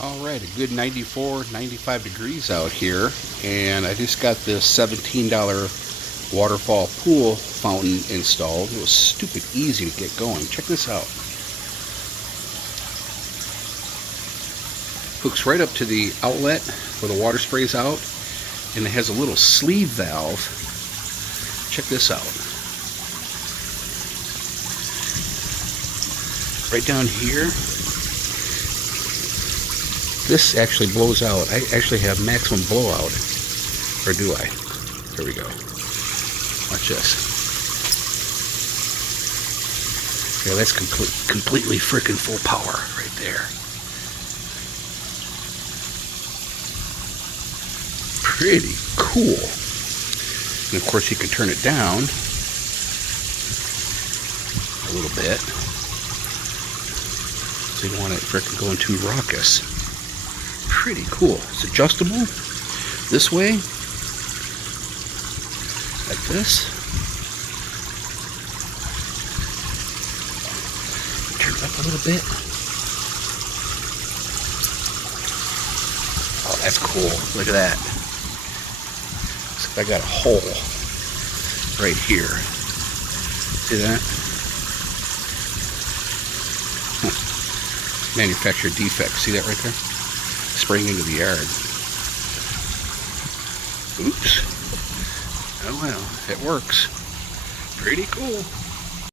All right, a good 94, 95 degrees out here, and I just got this $17 waterfall pool fountain installed. It was stupid easy to get going. Check this out. Hooks right up to the outlet where the water sprays out, and it has a little sleeve valve. Check this out. Right down here, this actually blows out. I actually have maximum blowout. Or do I? There we go. Watch this. Yeah, that's completely freaking full power right there. Pretty cool. And of course you can turn it down a little bit. So you don't want it freaking going too raucous. Pretty cool. It's adjustable this way, like this. Turn it up a little bit. Oh, that's cool. Look at that. So I got a hole right here. See that? Manufacturer defect. See that right there? Spraying into the yard. Oops. Oh well, it works. Pretty cool.